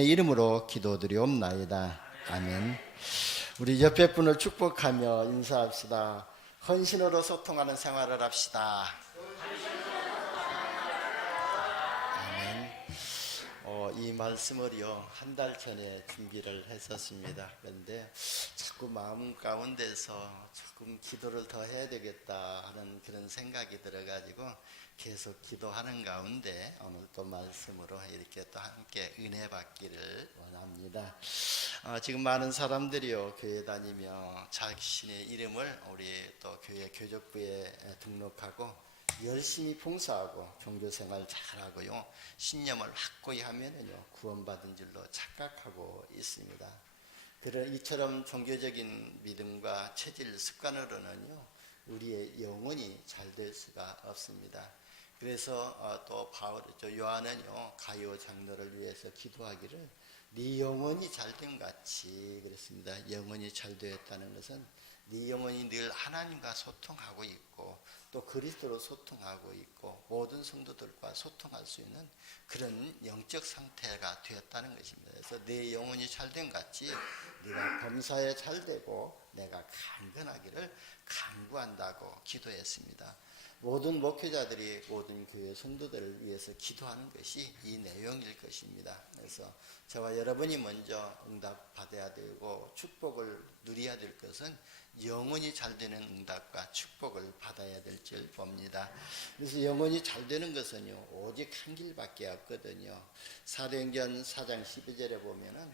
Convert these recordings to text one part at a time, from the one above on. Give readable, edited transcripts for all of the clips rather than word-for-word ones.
이름으로 기도드리옵나이다. 아멘. 우리 옆에 분을 축복하며 인사합시다. 헌신으로 소통하는 생활을 합시다. 아멘. 이 말씀을요, 한 달 전에 준비를 했었습니다. 그런데 자꾸 마음 가운데서 조금 기도를 더 해야 되겠다 하는 그런 생각이 들어가지고 계속 기도하는 가운데 오늘 또 말씀으로 이렇게 또 함께 은혜 받기를 원합니다. 지금 많은 사람들이요, 교회 다니며 자신의 이름을 우리 또 교회 교적부에 등록하고 열심히 봉사하고 종교생활 잘하고요, 신념을 확고히 하면은요 구원받은 줄로 착각하고 있습니다. 이처럼 종교적인 믿음과 체질 습관으로는요 우리의 영혼이 잘 될 수가 없습니다. 그래서 또 요한은요 가룟 장로를 위해서 기도하기를 네 영혼이 잘됨 같이 그랬습니다. 영혼이 잘 되었다는 것은 네 영혼이 늘 하나님과 소통하고 있고 또 그리스도로 소통하고 있고 모든 성도들과 소통할 수 있는 그런 영적 상태가 되었다는 것입니다. 그래서 내 영혼이 잘됨 같이 네가 범사에 잘되고 내가 강건하기를 간구한다고 기도했습니다. 모든 목회자들이 모든 교회 성도들을 위해서 기도하는 것이 이 내용일 것입니다. 그래서 저와 여러분이 먼저 응답 받아야 되고 축복을 누려야 될 것은 영혼이 잘 되는 응답과 축복을 받아야 될 줄 봅니다. 그래서 영혼이 잘 되는 것은요 오직 한 길밖에 없거든요. 사도행전 4장 12절에 보면은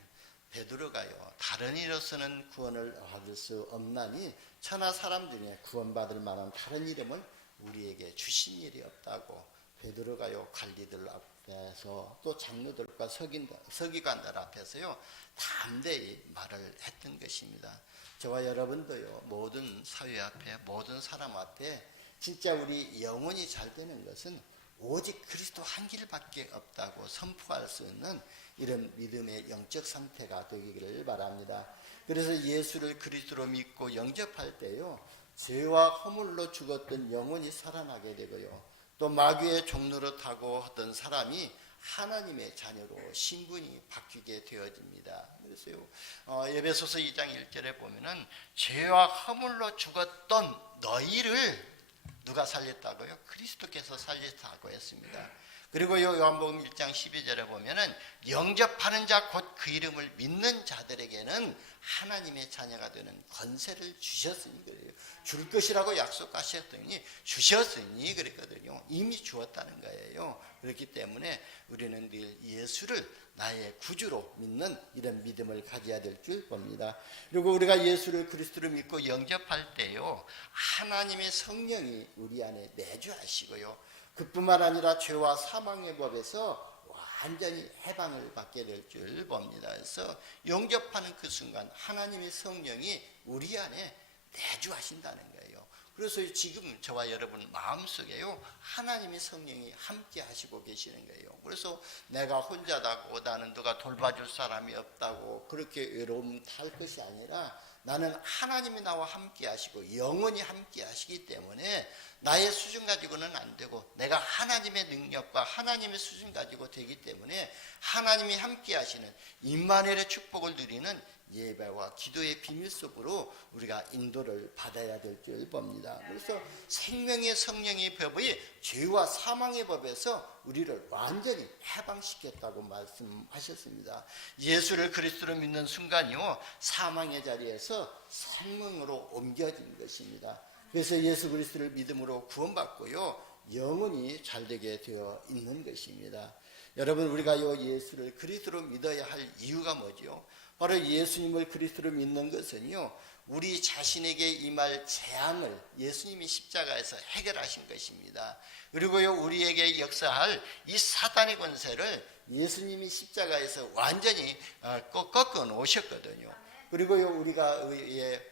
베드로가요 다른 이로서는 구원을 받을 수 없나니 천하 사람 중에 구원받을 만한 다른 이름을 우리에게 주신 일이 없다고 베드로가요 관리들 앞에서 또 장로들과 서기관들 앞에서요 담대히 말을 했던 것입니다. 저와 여러분도요 모든 사회 앞에 모든 사람 앞에 진짜 우리 영혼이 잘 되는 것은 오직 그리스도 한 길밖에 없다고 선포할 수 있는 이런 믿음의 영적 상태가 되기를 바랍니다. 그래서 예수를 그리스도로 믿고 영접할 때요 죄와 허물로 죽었던 영혼이 살아나게 되고요 또 마귀의 종로로 타고 하던 사람이 하나님의 자녀로 신분이 바뀌게 되어집니다. 그래서요 에베소서 2장 1절에 보면은 죄와 허물로 죽었던 너희를 누가 살렸다고요? 그리스도께서 살렸다고 했습니다. 그리고 요한복음 1장 12절에 보면은 영접하는 자 곧 그 이름을 믿는 자들에게는 하나님의 자녀가 되는 권세를 주셨으니 그래요. 줄 것이라고 약속하셨더니 주셨으니 그랬거든요. 이미 주었다는 거예요. 그렇기 때문에 우리는 늘 예수를 나의 구주로 믿는 이런 믿음을 가져야 될 줄 봅니다. 그리고 우리가 예수를 그리스도로 믿고 영접할 때요 하나님의 성령이 우리 안에 내주하시고요 그뿐만 아니라 죄와 사망의 법에서 완전히 해방을 받게 될 줄 봅니다. 그래서 영접하는 그 순간 하나님의 성령이 우리 안에 내주하신다는 거예요. 그래서 지금 저와 여러분 마음속에요 하나님의 성령이 함께 하시고 계시는 거예요. 그래서 내가 혼자다고 나는 누가 돌봐줄 사람이 없다고 그렇게 외로움 탈 것이 아니라 나는 하나님이 나와 함께 하시고 영원히 함께 하시기 때문에 나의 수준 가지고는 안 되고 내가 하나님의 능력과 하나님의 수준 가지고 되기 때문에 하나님이 함께 하시는 임마누엘의 축복을 누리는 예배와 기도의 비밀 속으로 우리가 인도를 받아야 될 줄 봅니다. 그래서 생명의 성령의 법의 죄와 사망의 법에서 우리를 완전히 해방시켰다고 말씀하셨습니다. 예수를 그리스도로 믿는 순간이요 사망의 자리에서 생명으로 옮겨진 것입니다. 그래서 예수 그리스도를 믿음으로 구원받고요 영혼이 잘되게 되어 있는 것입니다. 여러분 우리가 예수를 그리스도로 믿어야 할 이유가 뭐죠? 바로 예수님을 그리스도로 믿는 것은요 우리 자신에게 임할 재앙을 예수님이 십자가에서 해결하신 것입니다. 그리고요 우리에게 역사할 이 사단의 권세를 예수님이 십자가에서 완전히 꺾어 놓으셨거든요. 그리고요 우리가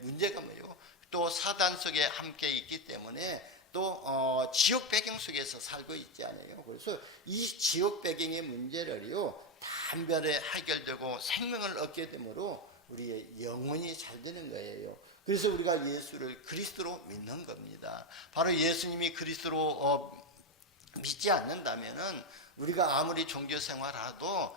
문제가 뭐예요? 또 사단 속에 함께 있기 때문에 또 지옥 배경 속에서 살고 있지 않아요. 그래서 이 지옥 배경의 문제를요 단번에 해결되고 생명을 얻게 되므로 우리의 영혼이 잘 되는 거예요. 그래서 우리가 예수를 그리스도로 믿는 겁니다. 바로 예수님이 그리스도로 믿지 않는다면은 우리가 아무리 종교 생활하도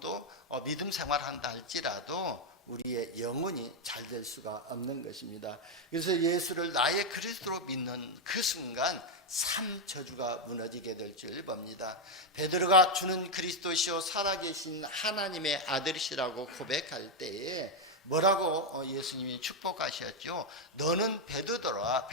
또 믿음 생활한다 할지라도 우리의 영혼이 잘 될 수가 없는 것입니다. 그래서 예수를 나의 그리스도로 믿는 그 순간 삶 저주가 무너지게 될 줄 봅니다. 베드로가 주는 그리스도시요 살아계신 하나님의 아들이시라고 고백할 때에 뭐라고 예수님이 축복하셨죠? 너는 베드로라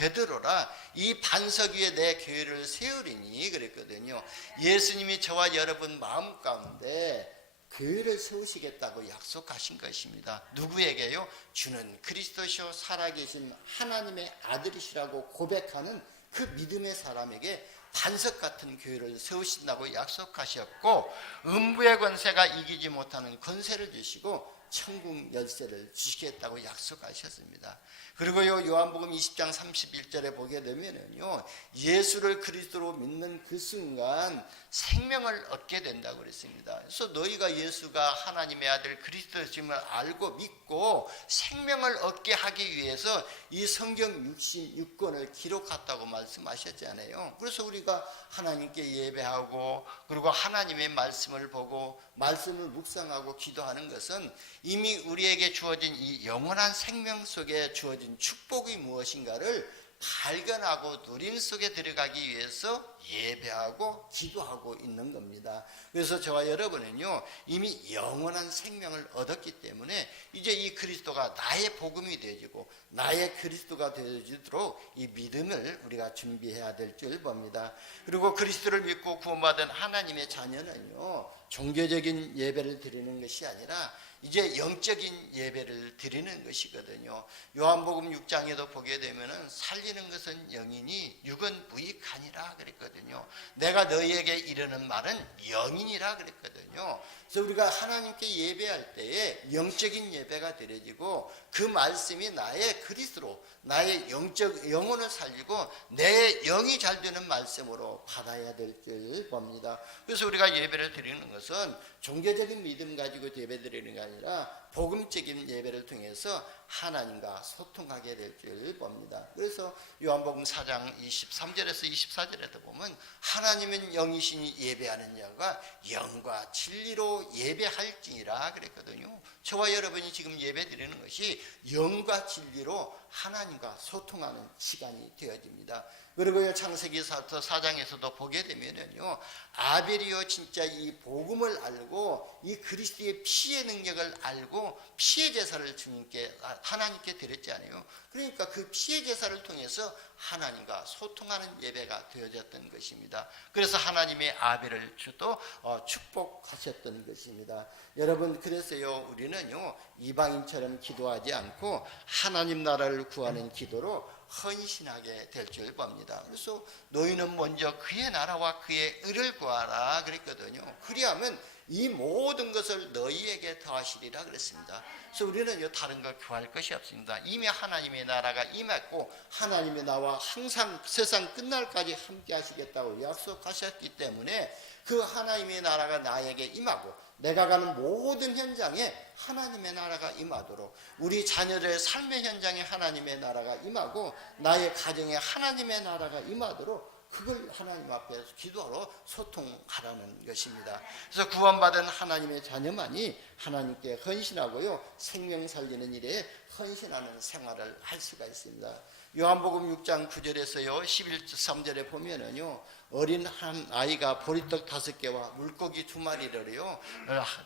이 반석 위에 내 교회를 세우리니 그랬거든요. 예수님이 저와 여러분 마음 가운데 교회를 세우시겠다고 약속하신 것입니다. 누구에게요? 주는 그리스도시요 살아계신 하나님의 아들이시라고 고백하는 그 믿음의 사람에게 반석 같은 교회를 세우신다고 약속하셨고, 음부의 권세가 이기지 못하는 권세를 주시고 천국 열쇠를 주시겠다고 약속하셨습니다. 그리고요, 요한복음 20장 31절에 보게 되면은요, 예수를 그리스도로 믿는 그 순간 생명을 얻게 된다고 그랬습니다. 그래서 너희가 예수가 하나님의 아들 그리스도임을 알고 믿고 생명을 얻게 하기 위해서 이 성경 66권을 기록했다고 말씀하셨잖아요. 그래서 우리가 하나님께 예배하고 그리고 하나님의 말씀을 보고 말씀을 묵상하고 기도하는 것은 이미 우리에게 주어진 이 영원한 생명 속에 주어진 축복이 무엇인가를 발견하고 누림 속에 들어가기 위해서 예배하고 기도하고 있는 겁니다. 그래서 저와 여러분은요, 이미 영원한 생명을 얻었기 때문에 이제 이 그리스도가 나의 복음이 되어지고 나의 그리스도가 되어지도록 이 믿음을 우리가 준비해야 될 줄 봅니다. 그리고 그리스도를 믿고 구원받은 하나님의 자녀는요, 종교적인 예배를 드리는 것이 아니라 이제 영적인 예배를 드리는 것이거든요. 요한복음 6장에도 보게 되면은 살리는 것은 영이니 육은 무익하니라 그랬거든요. 내가 너희에게 이르는 말은 영이니라 그랬거든요. 그래서 우리가 하나님께 예배할 때에 영적인 예배가 드려지고 그 말씀이 나의 그리스도로 나의 영혼을 살리고 내 영이 잘 되는 말씀으로 받아야 될 줄 봅니다. 그래서 우리가 예배를 드리는 것은 종교적인 믿음 가지고 예배 드리는 게 아니라 복음적인 예배를 통해서 하나님과 소통하게 될 줄 봅니다. 그래서 요한복음 4장 23절에서 24절에도 보면 하나님은 영이시니 예배하는 자가 영과 진리로 예배할지니라 그랬거든요. 저와 여러분이 지금 예배 드리는 것이 영과 진리로 하나님과 소통하는 시간이 되어집니다. 그리고 창세기 4장에서도 보게 되면은요, 아벨이요 진짜 이 복음을 알고 이 그리스도의 피의 능력을 알고 피의 제사를 주님께 하나님께 드렸잖아요. 그러니까 그 피의 제사를 통해서 하나님과 소통하는 예배가 되어졌던 것입니다. 그래서 하나님의 아벨을 주도 축복하셨던 것입니다. 여러분, 그래서요, 우리는요 이방인처럼 기도하지 않고 하나님 나라를 구하는 기도로 헌신하게 될 줄 봅니다. 그래서 너희는 먼저 그의 나라와 그의 의를 구하라 그랬거든요. 그리하면 이 모든 것을 너희에게 더하시리라 그랬습니다. 그래서 우리는 다른 걸 구할 것이 없습니다. 이미 하나님의 나라가 임했고 하나님의 나와 항상 세상 끝날까지 함께 하시겠다고 약속하셨기 때문에 그 하나님의 나라가 나에게 임하고 내가 가는 모든 현장에 하나님의 나라가 임하도록, 우리 자녀들의 삶의 현장에 하나님의 나라가 임하고 나의 가정에 하나님의 나라가 임하도록 그걸 하나님 앞에서 기도하러 소통하라는 것입니다. 그래서 구원받은 하나님의 자녀만이 하나님께 헌신하고요, 생명 살리는 일에 헌신하는 생활을 할 수가 있습니다. 요한복음 6장 9절에서요 11-3절에 보면은요, 어린 한 아이가 보리떡 5개와 물고기 2마리를요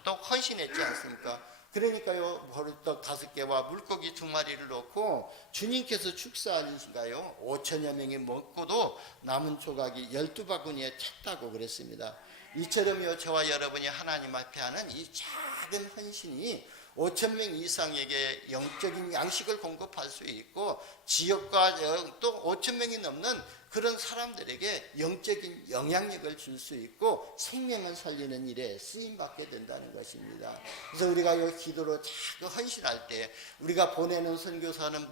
또 헌신했지 않습니까? 그러니까요, 보리떡 5개와 물고기 2마리를 놓고 주님께서 축사하신가요 5천여 명이 먹고도 남은 조각이 12바구니에 찼다고 그랬습니다. 이처럼요, 저와 여러분이 하나님 앞에 하는 이 작은 헌신이 5,000명 이상에게 영적인 양식을 공급할 수 있고 지역과 또 5,000명이 넘는 그런 사람들에게 영적인 영향력을 줄 수 있고 생명을 살리는 일에 쓰임받게 된다는 것입니다. 그래서 우리가 이 기도로 자꾸 헌신할 때 우리가 보내는 선교사는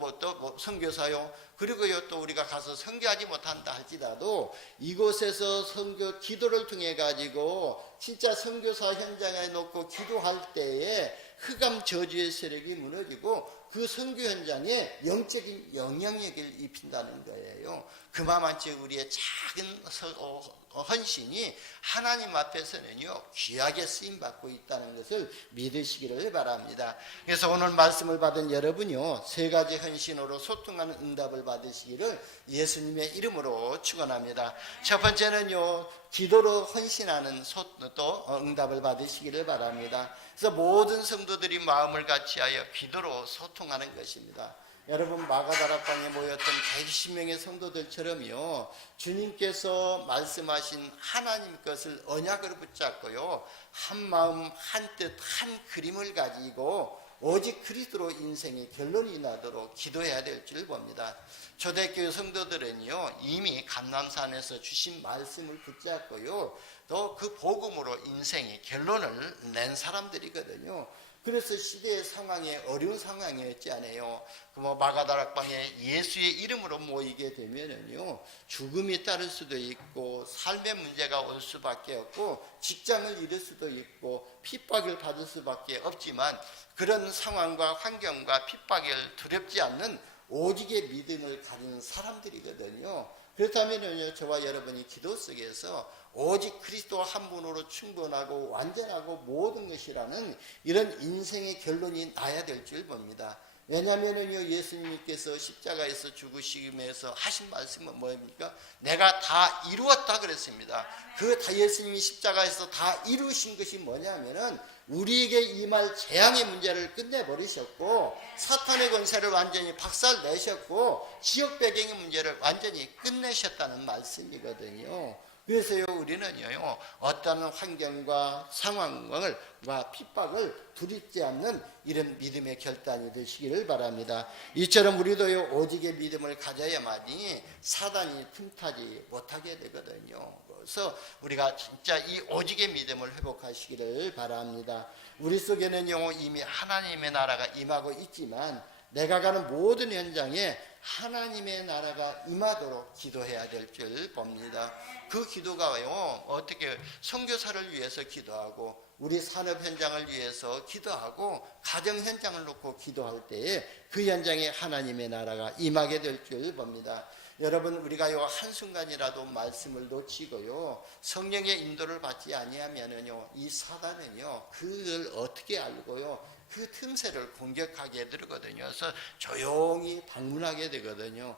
선교사요, 그리고요 또 우리가 가서 선교하지 못한다 할지라도 이곳에서 선교 기도를 통해 가지고 진짜 선교사 현장에 놓고 기도할 때에 흑암 저주의 세력이 무너지고 그 선교 현장에 영적인 영향력을 입힌다는 거예요. 그만치 우리의 작은 헌신이 하나님 앞에서는요 귀하게 쓰임받고 있다는 것을 믿으시기를 바랍니다. 그래서 오늘 말씀을 받은 여러분요 3가지 헌신으로 소통하는 응답을 받으시기를 예수님의 이름으로 축원합니다. 첫 번째는요 기도로 헌신하는 또 응답을 받으시기를 바랍니다. 그래서 모든 성도들이 마음을 같이하여 기도로 소통하는 것입니다. 여러분 마가다락방에 모였던 120명의 성도들처럼요 주님께서 말씀하신 하나님 것을 언약으로 붙잡고요 한 마음 한 뜻 한 그림을 가지고 오직 그리스도로 인생의 결론이 나도록 기도해야 될 줄 봅니다. 초대교회 성도들은요 이미 감람산에서 주신 말씀을 붙잡고요 또 그 복음으로 인생의 결론을 낸 사람들이거든요. 그래서 시대의 상황에 어려운 상황이었지 않아요. 마가다락방에 예수의 이름으로 모이게 되면은요 죽음이 따를 수도 있고 삶의 문제가 올 수밖에 없고 직장을 잃을 수도 있고 핍박을 받을 수밖에 없지만 그런 상황과 환경과 핍박을 두렵지 않는 오직의 믿음을 가진 사람들이거든요. 그렇다면요 저와 여러분이 기도 속에서 오직 그리스도 한 분으로 충분하고 완전하고 모든 것이라는 이런 인생의 결론이 나야 될 줄 봅니다. 왜냐하면요 예수님께서 십자가에서 죽으시면서 하신 말씀은 뭐입니까? 내가 다 이루었다 그랬습니다. 그 다 예수님이 십자가에서 다 이루신 것이 뭐냐면은 우리에게 임할 재앙의 문제를 끝내버리셨고 사탄의 권세를 완전히 박살내셨고 지역 배경의 문제를 완전히 끝내셨다는 말씀이거든요. 그래서요 우리는요 어떤 환경과 상황과 핍박을 두렵지 않는 이런 믿음의 결단이 되시기를 바랍니다. 이처럼 우리도요 오직의 믿음을 가져야만이 사단이 틈타지 못하게 되거든요. 그래서 우리가 진짜 이 오직의 믿음을 회복하시기를 바랍니다. 우리 속에는요 이미 하나님의 나라가 임하고 있지만 내가 가는 모든 현장에 하나님의 나라가 임하도록 기도해야 될 줄 봅니다. 그 기도가요 어떻게 선교사를 위해서 기도하고 우리 산업 현장을 위해서 기도하고 가정 현장을 놓고 기도할 때에 그 현장에 하나님의 나라가 임하게 될 줄 봅니다. 여러분 우리가요 한순간이라도 말씀을 놓치고요 성령의 인도를 받지 아니하면은요 이 사단은요 그걸 어떻게 알고요 그 틈새를 공격하게 되거든요. 그래서 조용히 방문하게 되거든요.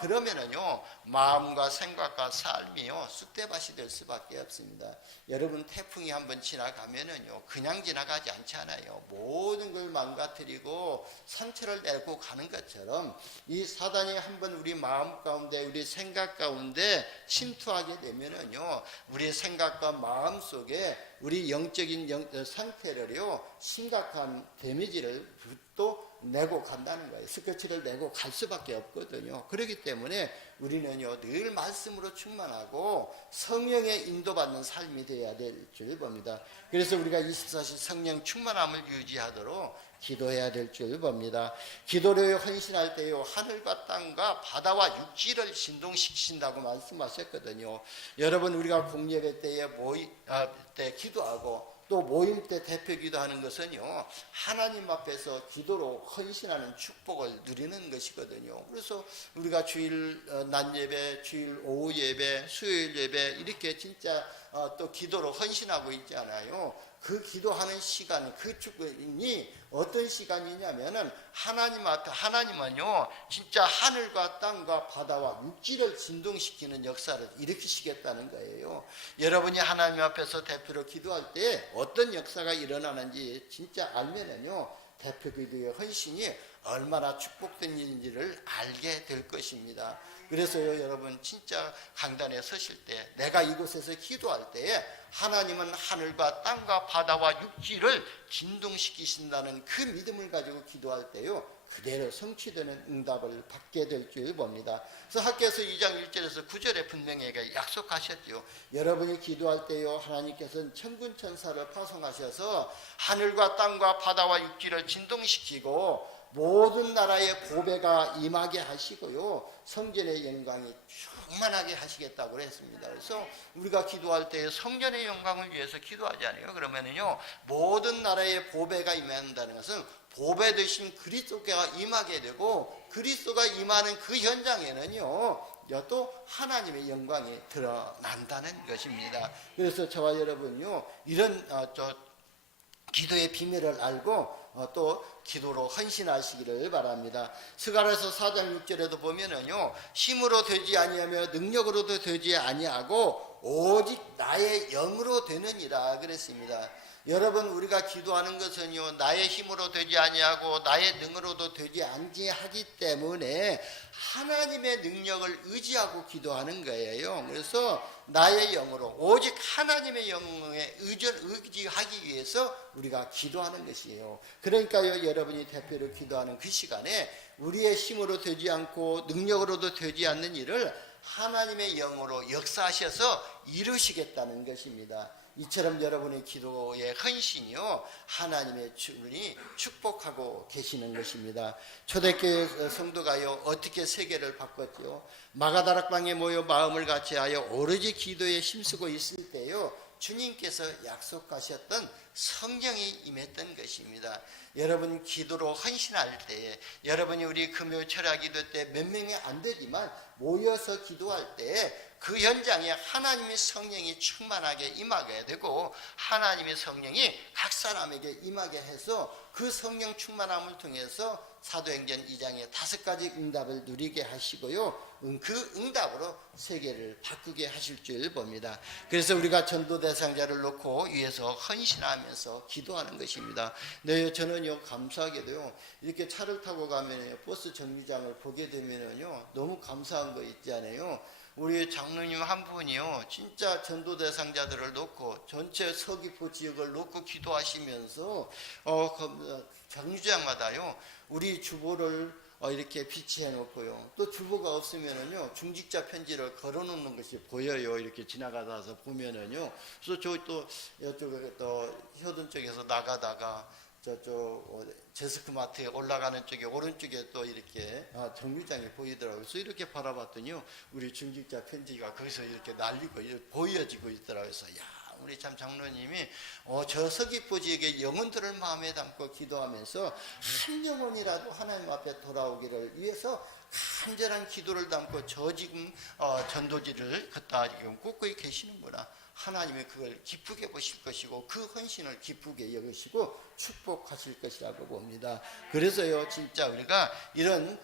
그러면은요 마음과 생각과 삶이요 쑥대밭이 될 수밖에 없습니다. 여러분 태풍이 한번 지나가면은요 그냥 지나가지 않잖아요. 모든 걸 망가뜨리고 상처를 내고 가는 것처럼 이 사단이 한번 우리 마음 가운데 우리 생각 가운데 침투하게 되면은요 우리 생각과 마음 속에 우리 영적인 상태를요 심각한 데미지를 또 내고 간다는 거예요. 스크치를 내고 갈 수밖에 없거든요. 그렇기 때문에 우리는요 늘 말씀으로 충만하고 성령의 인도받는 삶이 되어야 될 줄 봅니다. 그래서 우리가 24시 성령 충만함을 유지하도록 기도해야 될 줄 봅니다. 기도를 헌신할 때요 하늘과 땅과 바다와 육지를 진동시키신다고 말씀하셨거든요. 여러분 우리가 공예배 때에 때 기도하고 또 모임 때 대표 기도하는 것은요 하나님 앞에서 기도로 헌신하는 축복을 누리는 것이거든요. 그래서 우리가 주일 낮 예배, 주일 오후 예배, 수요일 예배 이렇게 진짜 또 기도로 헌신하고 있잖아요. 그 기도하는 시간, 그 축복이 어떤 시간이냐면은 하나님 앞에 하나님은요 진짜 하늘과 땅과 바다와 육지를 진동시키는 역사를 일으키시겠다는 거예요. 여러분이 하나님 앞에서 대표로 기도할 때 어떤 역사가 일어나는지 진짜 알면은요 대표 기도의 헌신이 얼마나 축복된 일인지를 알게 될 것입니다. 그래서요 여러분 진짜 강단에 서실 때 내가 이곳에서 기도할 때에 하나님은 하늘과 땅과 바다와 육지를 진동시키신다는 그 믿음을 가지고 기도할 때요 그대로 성취되는 응답을 받게 될 줄 봅니다. 그래서 학개서 2장 1절에서 9절에 분명히 약속하셨죠. 여러분이 기도할 때요 하나님께서는 천군 천사를 파송하셔서 하늘과 땅과 바다와 육지를 진동시키고 모든 나라의 보배가 임하게 하시고요 성전의 영광이 쭉 충만하게 하시겠다고 했습니다. 그래서 우리가 기도할 때 성전의 영광을 위해서 기도하지 않아요. 그러면은요, 모든 나라의 보배가 임한다는 것은 보배 되신 그리스도가 임하게 되고, 그리스도가 임하는 그 현장에는요, 또 하나님의 영광이 드러난다는 것입니다. 그래서 저와 여러분요, 이런 기도의 비밀을 알고 또 기도로 헌신하시기를 바랍니다. 스가랴서 4장 6절에도 보면은요, 힘으로 되지 아니하며 능력으로도 되지 아니하고 오직 나의 영으로 되느니라 그랬습니다. 여러분, 우리가 기도하는 것은요, 나의 힘으로 되지 아니하고 나의 능으로도 되지 아니하기 때문에 하나님의 능력을 의지하고 기도하는 거예요. 그래서 나의 영으로, 오직 하나님의 영에 의지하기 위해서 우리가 기도하는 것이에요. 그러니까요, 여러분이 대표로 기도하는 그 시간에 우리의 힘으로 되지 않고 능력으로도 되지 않는 일을 하나님의 영으로 역사하셔서 이루시겠다는 것입니다. 이처럼 여러분의 기도의 헌신이요, 하나님의 주님이 축복하고 계시는 것입니다. 초대교회 성도가요, 어떻게 세계를 바꿨죠? 마가다락방에 모여 마음을 같이하여 오로지 기도에 힘쓰고 있을 때요, 주님께서 약속하셨던 성령이 임했던 것입니다. 여러분, 기도로 헌신할 때, 여러분이 우리 금요 철야 기도 때 몇 명이 안 되지만 모여서 기도할 때 그 현장에 하나님의 성령이 충만하게 임하게 되고, 하나님의 성령이 각 사람에게 임하게 해서 그 성령 충만함을 통해서 사도행전 2장의 5가지 응답을 누리게 하시고요, 그 응답으로 세계를 바꾸게 하실 줄 봅니다. 그래서 우리가 전도 대상자를 놓고 위해서 헌신하면서 기도하는 것입니다. 네, 저는요, 감사하게도요, 이렇게 차를 타고 가면 버스 정류장을 보게 되면요, 너무 감사한 거 있잖아요. 우리 장로님 한 분이요, 진짜 전도 대상자들을 놓고 전체 서귀포 지역을 놓고 기도하시면서 정류장마다요, 우리 주보를 이렇게 비치해 놓고요, 또 주보가 없으면은요, 중직자 편지를 걸어 놓는 것이 보여요. 이렇게 지나가다서 보면은요. 그래서 저 또 이쪽에 또 효든 쪽에서 나가다가 저쪽 제스크마트에 올라가는 쪽에 오른쪽에 또 이렇게 정류장이 보이더라고요. 그래서 이렇게 바라봤더니요, 우리 중직자 편지가 거기서 이렇게 날리고 보여지고 있더라고요. 그래서 우리 참 장로님이 저 서귀포 지역의 영혼들을 마음에 담고 기도하면서 한 영혼이라도 하나님 앞에 돌아오기를 위해서 간절한 기도를 담고 저 지금 전도지를 걷다 지금 꽂고 계시는구나. 하나님이 그걸 기쁘게 보실 것이고 그 헌신을 기쁘게 여기시고 축복하실 것이라고 봅니다. 그래서요, 진짜 우리가 이런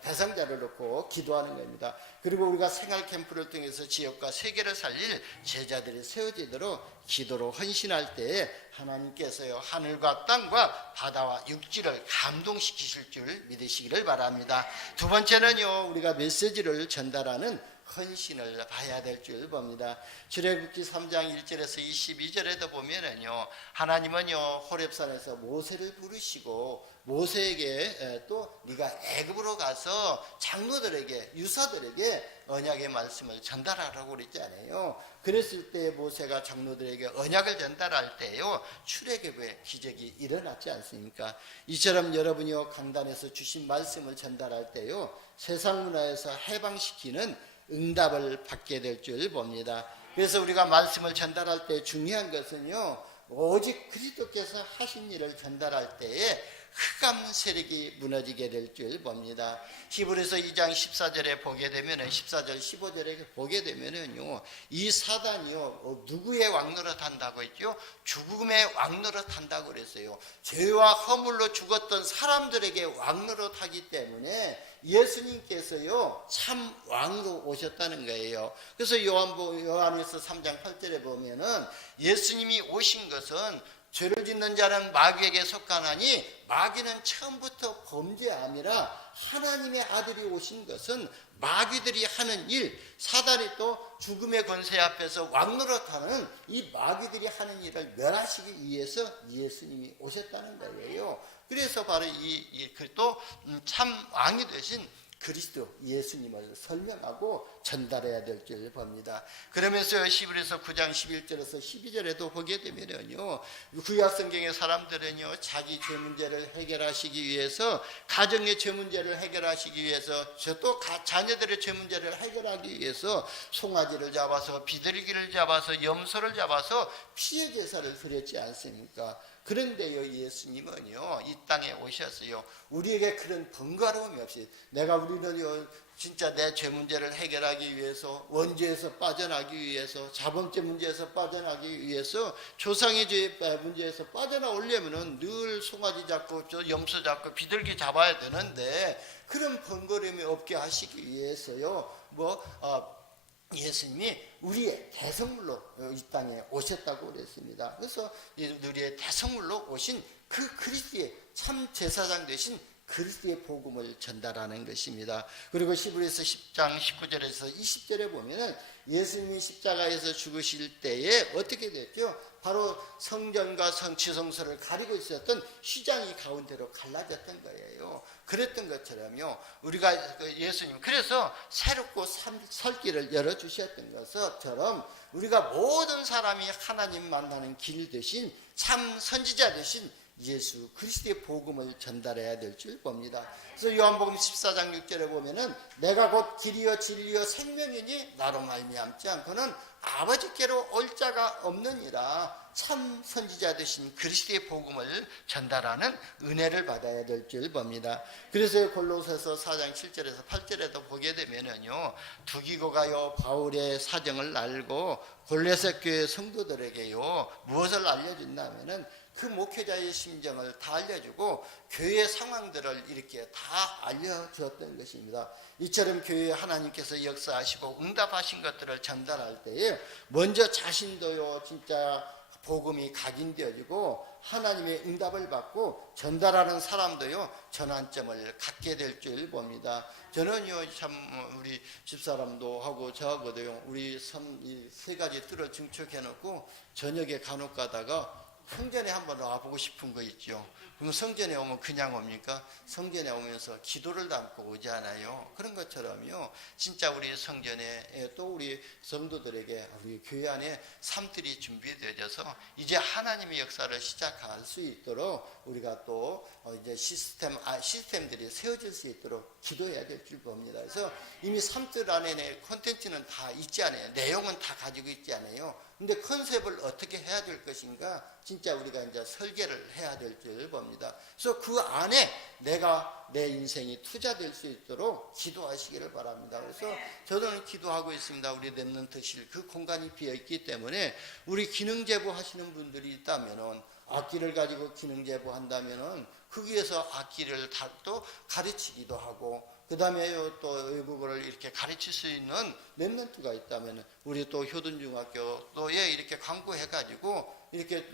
대상자를 놓고 기도하는 겁니다. 그리고 우리가 생활 캠프를 통해서 지역과 세계를 살릴 제자들이 세워지도록 기도로 헌신할 때에 하나님께서요, 하늘과 땅과 바다와 육지를 감동시키실 줄 믿으시기를 바랍니다. 두 번째는요, 우리가 메시지를 전달하는 헌신을 봐야 될 줄 봅니다. 출애굽기 3장 1절에서 22절에도 보면은요, 하나님은요, 호렙산에서 모세를 부르시고 모세에게 또 네가 애굽으로 가서 장로들에게, 유사들에게 언약의 말씀을 전달하라고 그랬잖아요. 그랬을 때 모세가 장로들에게 언약을 전달할 때요, 출애굽의 기적이 일어났지 않습니까? 이처럼 여러분이요, 강단에서 주신 말씀을 전달할 때요, 세상 문화에서 해방시키는 응답을 받게 될 줄 봅니다. 그래서 우리가 말씀을 전달할 때 중요한 것은요, 오직 그리스도께서 하신 일을 전달할 때에 흑암 세력이 무너지게 될 줄 봅니다. 히브리서 2장 14절에 보게 되면은, 14절 15절에 보게 되면은요, 이 사단이요, 누구의 왕노릇 한다고 했죠? 죽음의 왕노릇 한다고 그랬어요. 죄와 허물로 죽었던 사람들에게 왕노릇 하기 때문에 예수님께서요, 참 왕으로 오셨다는 거예요. 그래서 요한에서 3장 8절에 보면은 예수님이 오신 것은 죄를 짓는 자는 마귀에게 속하나니 마귀는 처음부터 범죄함이라, 하나님의 아들이 오신 것은 마귀들이 하는 일, 사단이 또 죽음의 권세 앞에서 왕노릇하는 이 마귀들이 하는 일을 멸하시기 위해서 예수님이 오셨다는 거예요. 그래서 바로 또 참 왕이 되신 그리스도 예수님을 설명하고 전달해야 될 줄 봅니다. 그러면서 히브리서 9장 11절에서 12절에도 보게 되면요, 구약 성경의 사람들은요 자기 죄 문제를 해결하시기 위해서, 가정의 죄 문제를 해결하시기 위해서, 또 자녀들의 죄 문제를 해결하기 위해서 송아지를 잡아서, 비둘기를 잡아서, 염소를 잡아서 피의 제사를 드렸지 않습니까? 그런데요, 예수님은요 이 땅에 오셨어요. 우리에게 그런 번거로움이 없이, 우리는요 진짜 내 죄 문제를 해결하기 위해서, 원죄에서 빠져나기 위해서, 자범죄 문제에서 빠져나기 위해서, 조상의 죄 문제에서 빠져나오려면은 늘 송아지 잡고 염소 잡고 비둘기 잡아야 되는데, 그런 번거로움이 없게 하시기 위해서요 예수님이 우리의 대성물로 이 땅에 오셨다고 그랬습니다. 그래서 우리의 대성물로 오신 그 그리스도의 참 제사장 되신 그리스도의 복음을 전달하는 것입니다. 그리고 히브리서 10장 19절에서 20절에 보면은 예수님이 십자가에서 죽으실 때에 어떻게 됐죠? 바로 성전과 지성소를 가리고 있었던 휘장이 가운데로 갈라졌던 거예요. 그랬던 것처럼요, 우리가 예수님, 그래서 새롭고 설 길을 열어주셨던 것처럼 우리가 모든 사람이 하나님 만나는 길 대신, 참 선지자 대신 예수 그리스도의 복음을 전달해야 될 줄 봅니다. 그래서 요한복음 14장 6절에 보면은 내가 곧 길이요 진리요 생명이니 나로 말미암지 않고는 아버지께로 올 자가 없느니라. 참 선지자 되신 그리스도의 복음을 전달하는 은혜를 받아야 될 줄 봅니다. 그래서 골로새서 4장 7절에서 8절에도 보게 되면은요, 두기고가요 바울의 사정을 알고 골로새 교회 성도들에게요 무엇을 알려준다면은 그 목회자의 심정을 다 알려주고 교회의 상황들을 이렇게 다 알려주었던 것입니다. 이처럼 교회에 하나님께서 역사하시고 응답하신 것들을 전달할 때에 먼저 자신도요 진짜 복음이 각인되어지고 하나님의 응답을 받고 전달하는 사람도요 전환점을 갖게 될 줄 봅니다. 저는요 참 우리 집사람도 하고 저하고도요 우리 이 세 가지 뜰을 증축해 놓고 저녁에 간혹 가다가 성전에 한번 와보고 싶은 거 있죠. 그럼 성전에 오면 그냥 옵니까? 성전에 오면서 기도를 담고 오지 않아요. 그런 것처럼요, 진짜 우리 성전에 또 우리 성도들에게 우리 교회 안에 삶들이 준비되어져서 이제 하나님의 역사를 시작할 수 있도록 우리가 또 이제 시스템들이 세워질 수 있도록 기도해야 될 줄 봅니다. 그래서 이미 삶들 안에 콘텐츠는 다 있지 않아요. 내용은 다 가지고 있지 않아요. 근데 컨셉을 어떻게 해야 될 것인가, 진짜 우리가 이제 설계를 해야 될 줄 봅니다. 그래서 그 안에 내 인생이 투자될 수 있도록 기도하시기를 바랍니다. 그래서 저는 기도하고 있습니다. 우리 렘넌트실 그 공간이 비어 있기 때문에 우리 기능 제보 하시는 분들이 있다면은, 악기를 가지고 기능 제보 한다면은 거기에서 악기를 또 가르치기도 하고, 그 다음에 또 외국어를 이렇게 가르칠 수 있는 렘넌트가 있다면 우리 또 효든중학교에 이렇게 광고해가지고 이렇게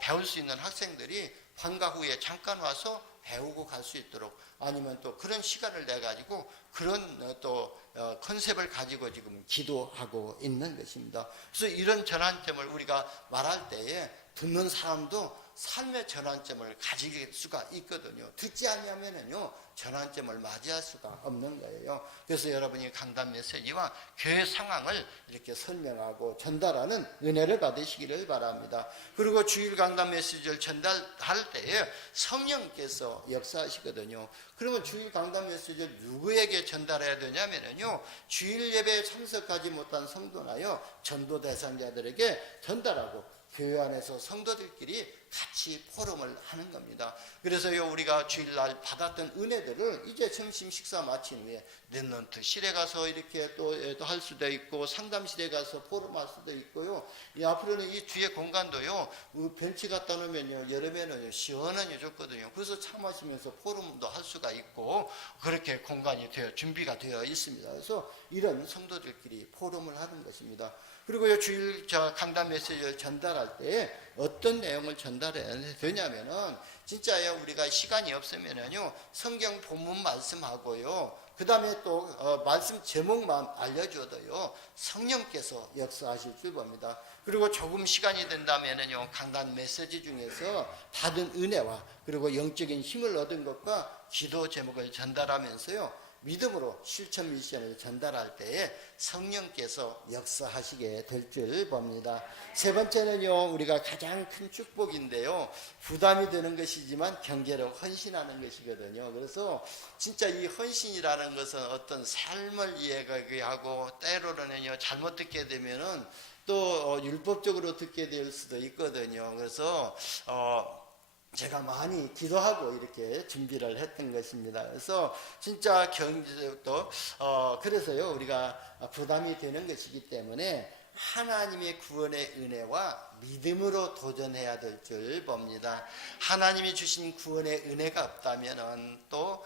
배울 수 있는 학생들이 방과 후에 잠깐 와서 배우고 갈 수 있도록, 아니면 또 그런 시간을 내 가지고 그런 또 컨셉을 가지고 지금 기도하고 있는 것입니다. 그래서 이런 전환점을 우리가 말할 때에 듣는 사람도 삶의 전환점을 가질 수가 있거든요. 듣지 않으면은요 전환점을 맞이할 수가 없는 거예요. 그래서 여러분이 강단 메시지와 교회 상황을 이렇게 설명하고 전달하는 은혜를 받으시기를 바랍니다. 그리고 주일 강단 메시지를 전달할 때에 성령께서 역사하시거든요. 그러면 주일 강단 메시지를 누구에게 전달해야 되냐면요, 주일 예배에 참석하지 못한 성도나요 전도 대상자들에게 전달하고 교회 안에서 성도들끼리 같이 포럼을 하는 겁니다. 그래서요 우리가 주일날 받았던 은혜들을 이제 점심 식사 마친 후에 렘넌트실에 가서 이렇게 또 할 수도 있고, 상담실에 가서 포럼할 수도 있고요. 앞으로는 이 뒤에 공간도요 벤치 갖다 놓으면요 여름에는 시원하게 좋거든요. 그래서 차 마시면서 포럼도 할 수가 있고, 그렇게 공간이 준비가 되어 있습니다. 그래서 이런 성도들끼리 포럼을 하는 것입니다. 그리고요 주일 강단 메시지를 전달할 때 어떤 내용을 전달해야 되냐면은, 진짜요 우리가 시간이 없으면은요 성경 본문 말씀하고요, 그 다음에 또 말씀 제목만 알려줘도요 성령께서 역사하실 줄 봅니다. 그리고 조금 시간이 된다면은요 강단 메시지 중에서 받은 은혜와 그리고 영적인 힘을 얻은 것과 기도 제목을 전달하면서요 믿음으로 실천 미션을 전달할 때에 성령께서 역사하시게 될 줄 봅니다. 세 번째는요, 우리가 가장 큰 축복인데요, 부담이 되는 것이지만 경제로 헌신하는 것이거든요. 그래서 진짜 이 헌신이라는 것은 어떤 삶을 이해하고 때로는요 잘못 듣게 되면은 또 율법적으로 듣게 될 수도 있거든요. 그래서 제가 많이 기도하고 이렇게 준비를 했던 것입니다. 그래서 진짜 경제도 그래서요 우리가 부담이 되는 것이기 때문에 하나님의 구원의 은혜와 믿음으로 도전해야 될 줄 봅니다. 하나님이 주신 구원의 은혜가 없다면 또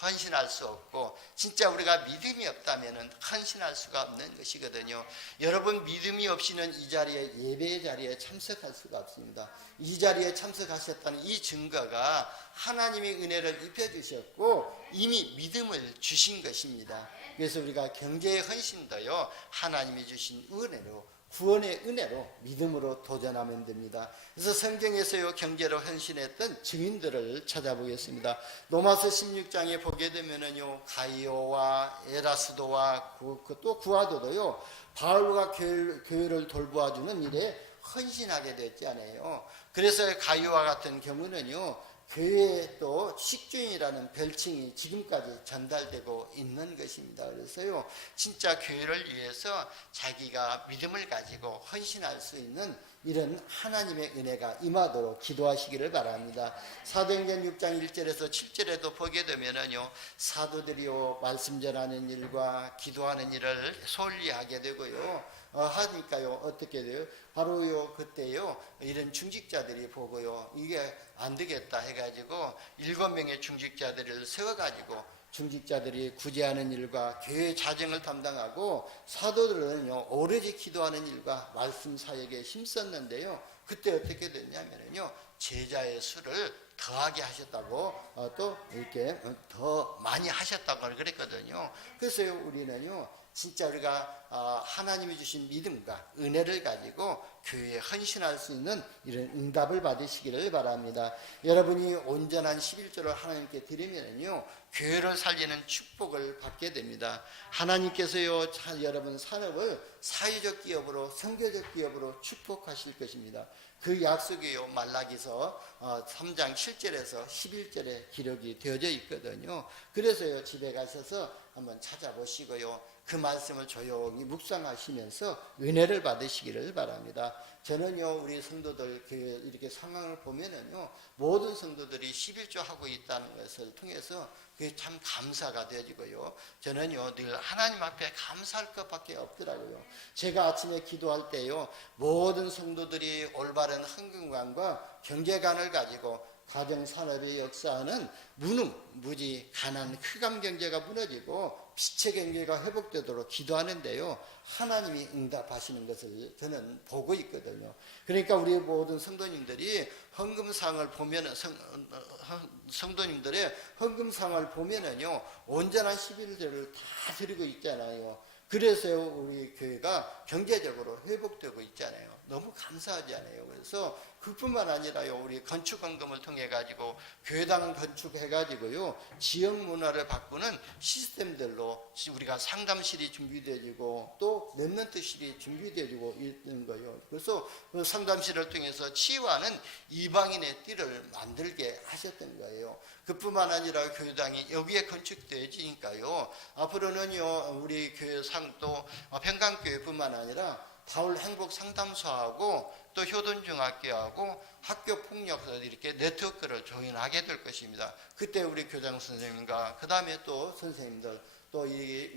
헌신할 수 없고, 진짜 우리가 믿음이 없다면 헌신할 수가 없는 것이거든요. 여러분, 믿음이 없이는 이 자리에, 예배의 자리에 참석할 수가 없습니다. 이 자리에 참석하셨다는 이 증거가 하나님의 은혜를 입혀주셨고 이미 믿음을 주신 것입니다. 그래서 우리가 경제의 헌신도요 하나님이 주신 은혜로, 구원의 은혜로 믿음으로 도전하면 됩니다. 그래서 성경에서요 경제로 헌신했던 증인들을 찾아보겠습니다. 로마서 16장에 보게 되면은요 가이오와 에라스도와 또 구아도도요 바울과 교회를 돌보아주는 일에 헌신하게 됐잖아요. 그래서 가이오와 같은 경우는요 교회에 또 식주인이라는 별칭이 지금까지 전달되고 있는 것입니다. 그래서요 진짜 교회를 위해서 자기가 믿음을 가지고 헌신할 수 있는 이런 하나님의 은혜가 임하도록 기도하시기를 바랍니다. 사도행전 6장 1절에서 7절에도 보게 되면은요 사도들이요 말씀 전하는 일과 기도하는 일을 소홀히 하게 되고요 하니까요 어떻게 돼요? 바로요 그때요 이런 중직자들이 보고요 이게 안 되겠다 해가지고 7명의 중직자들을 세워가지고 중직자들이 구제하는 일과 교회 자정을 담당하고 사도들은요 오로지 기도하는 일과 말씀 사역에 힘썼는데요 그때 어떻게 됐냐면요 제자의 수를 더하게 하셨다고 또 이렇게 더 많이 하셨다고 그랬거든요. 그래서요 우리는요 진짜 우리가 하나님이 주신 믿음과 은혜를 가지고 교회에 헌신할 수 있는 이런 응답을 받으시기를 바랍니다. 여러분이 온전한 11조를 하나님께 드리면요 교회를 살리는 축복을 받게 됩니다. 하나님께서요 여러분 산업을 사회적 기업으로, 선교적 기업으로 축복하실 것입니다. 그 약속이요 말라기서 3장 7절에서 11절에 기록이 되어져 있거든요. 그래서요 집에 가셔서 한번 찾아보시고요 그 말씀을 조용히 묵상하시면서 은혜를 받으시기를 바랍니다. 저는요 우리 성도들 이렇게 상황을 보면은요 모든 성도들이 11조 하고 있다는 것을 통해서 그게 참 감사가 되어지고요 저는요 늘 하나님 앞에 감사할 것밖에 없더라고요. 제가 아침에 기도할 때요 모든 성도들이 올바른 헌금관과 경제관을 가지고 가정산업의 역사하는 무능, 무지, 가난, 흑암 경제가 무너지고 빛의 경제가 회복되도록 기도하는데요 하나님이 응답하시는 것을 저는 보고 있거든요. 그러니까 우리 모든 성도님들이 헌금상을 보면은 성도님들의 헌금상을 보면은요 온전한 11조를 다 드리고 있잖아요. 그래서 우리 교회가 경제적으로 회복되고 있잖아요. 너무 감사하지 않아요? 그래서 그뿐만 아니라요 우리 건축헌금을 통해 가지고 교회당 건축해 가지고요 지역 문화를 바꾸는 시스템들로 우리가 상담실이 준비되어지고 또 랩런트실이 준비되어지고 있는 거예요. 그래서 그 상담실을 통해서 치유하는 이방인의 띠를 만들게 하셨던 거예요. 그뿐만 아니라 교회당이 여기에 건축되어지니까요 앞으로는요 우리 교회 상도 평강교회뿐만 아니라 바울 행복 상담소하고 또 효돈중학교하고 학교폭력소 이렇게 네트워크를 조인하게 될 것입니다. 그때 우리 교장 선생님과 그 다음에 또 선생님들 또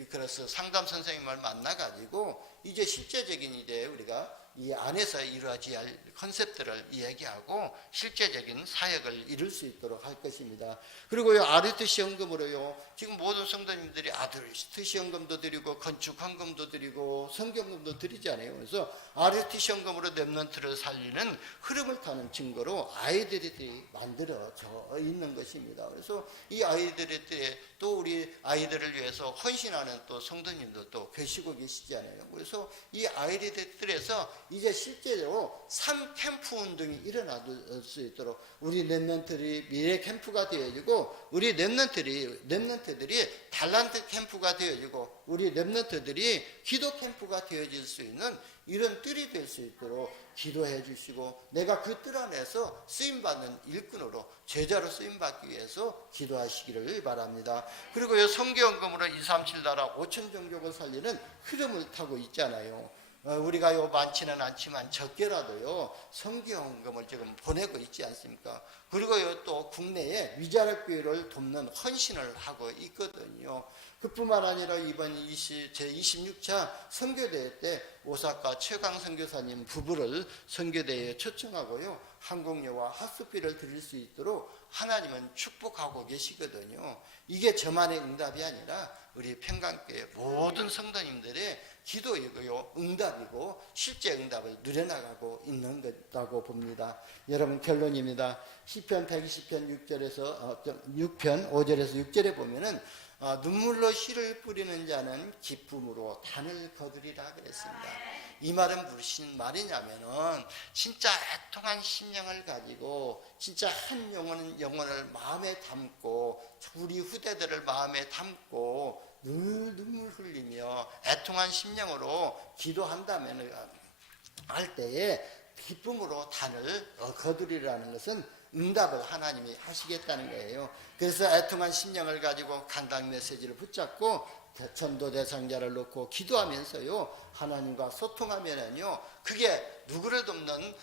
그래서 상담 선생님을 만나가지고 이제 실제적인 이제 우리가 이 안에서 이루어져야 할 컨셉들을 이야기하고 실제적인 사역을 이룰 수 있도록 할 것입니다. 그리고요 RUTC 헌금으로요 지금 모든 성도님들이 RUTC 헌금도 드리고 건축 헌금도 드리고 성경금도 드리잖아요. 그래서 RUTC 헌금으로 랩런트를 살리는 흐름을 타는 증거로 아이들이 만들어져 있는 것입니다. 그래서 이 아이들의 또 우리 아이들을 위해서 헌신하는 또 성도님도 또 계시고 계시잖아요. 그래서 이 아이들에서 이제 실제로 3캠프 운동이 일어날 수 있도록 우리 랩런트들이 미래 캠프가 되어지고, 우리 랩런트들이 달란트 캠프가 되어지고, 우리 랩런트들이 기도 캠프가 되어질 수 있는 이런 뜰이 될 수 있도록 기도해 주시고, 내가 그 뜰 안에서 쓰임받는 일꾼으로, 제자로 쓰임받기 위해서 기도하시기를 바랍니다. 그리고 이 성교연금으로 237 나라 5천 종족을 살리는 흐름을 타고 있잖아요. 우리가 많지는 않지만 적게라도요 성교연금을 지금 보내고 있지 않습니까? 그리고 또 국내에 위자력 교회를 돕는 헌신을 하고 있거든요. 그뿐만 아니라 이번 제26차 선교대회 때 오사카 최강 선교사님 부부를 선교대회에 초청하고요, 항공료와 학습비를 드릴 수 있도록 하나님은 축복하고 계시거든요. 이게 저만의 응답이 아니라 우리 평강교회 모든 성도님들의 기도이고요, 응답이고 실제 응답을 누려나가고 있는 거라고 봅니다. 여러분, 결론입니다. 시편 120편 6편 5절에서 6절에 보면은 눈물로 씨를 뿌리는 자는 기쁨으로 단을 거두리라 그랬습니다. 이 말은 무슨 말이냐면은 진짜 애통한 심령을 가지고 진짜 한 영혼을 마음에 담고, 우리 후대들을 마음에 담고 늘 눈물 흘리며 애통한 심령으로 기도한다면 할 때에 기쁨으로 단을 거두리라는 것은 응답을 하나님이 하시겠다는 거예요. 그래서 애통한 심령을 가지고 강단 메시지를 붙잡고 전도 대상자를 놓고 기도하면서요 하나님과 소통하면은요, 그게 누구를 돕는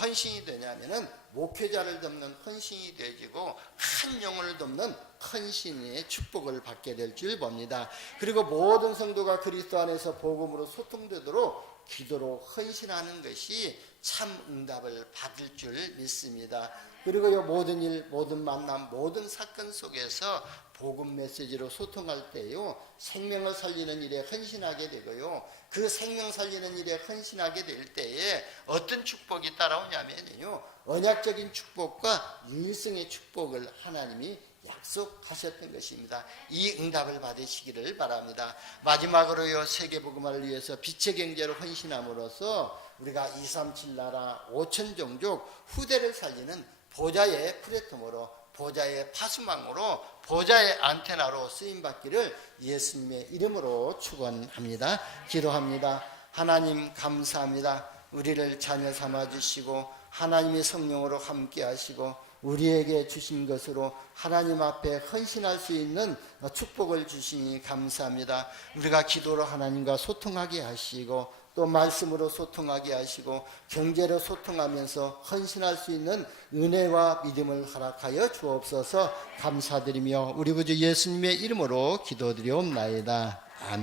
헌신이 되냐면은 목회자를 돕는 헌신이 되어지고 한 영혼을 돕는 헌신의 축복을 받게 될 줄 봅니다. 그리고 모든 성도가 그리스도 안에서 복음으로 소통되도록 기도로 헌신하는 것이 참 응답을 받을 줄 믿습니다. 그리고 이 모든 일, 모든 만남, 모든 사건 속에서 복음 메시지로 소통할 때요, 생명을 살리는 일에 헌신하게 되고요, 그 생명 살리는 일에 헌신하게 될 때에 어떤 축복이 따라오냐면요, 언약적인 축복과 일생의 축복을 하나님이 약속하셨던 것입니다. 이 응답을 받으시기를 바랍니다. 마지막으로요, 세계복음화를 위해서 빛의 경제로 헌신함으로써 우리가 237 나라 5천 종족 후대를 살리는 보좌의 플랫폼으로, 보좌의 파수망으로, 보좌의 안테나로 쓰임받기를 예수님의 이름으로 축원합니다. 기도합니다. 하나님 감사합니다. 우리를 자녀 삼아주시고 하나님의 성령으로 함께 하시고 우리에게 주신 것으로 하나님 앞에 헌신할 수 있는 축복을 주시니 감사합니다. 우리가 기도로 하나님과 소통하게 하시고 또 말씀으로 소통하게 하시고 경제로 소통하면서 헌신할 수 있는 은혜와 믿음을 허락하여 주옵소서. 감사드리며 우리 구주 예수님의 이름으로 기도드리옵나이다. 아멘.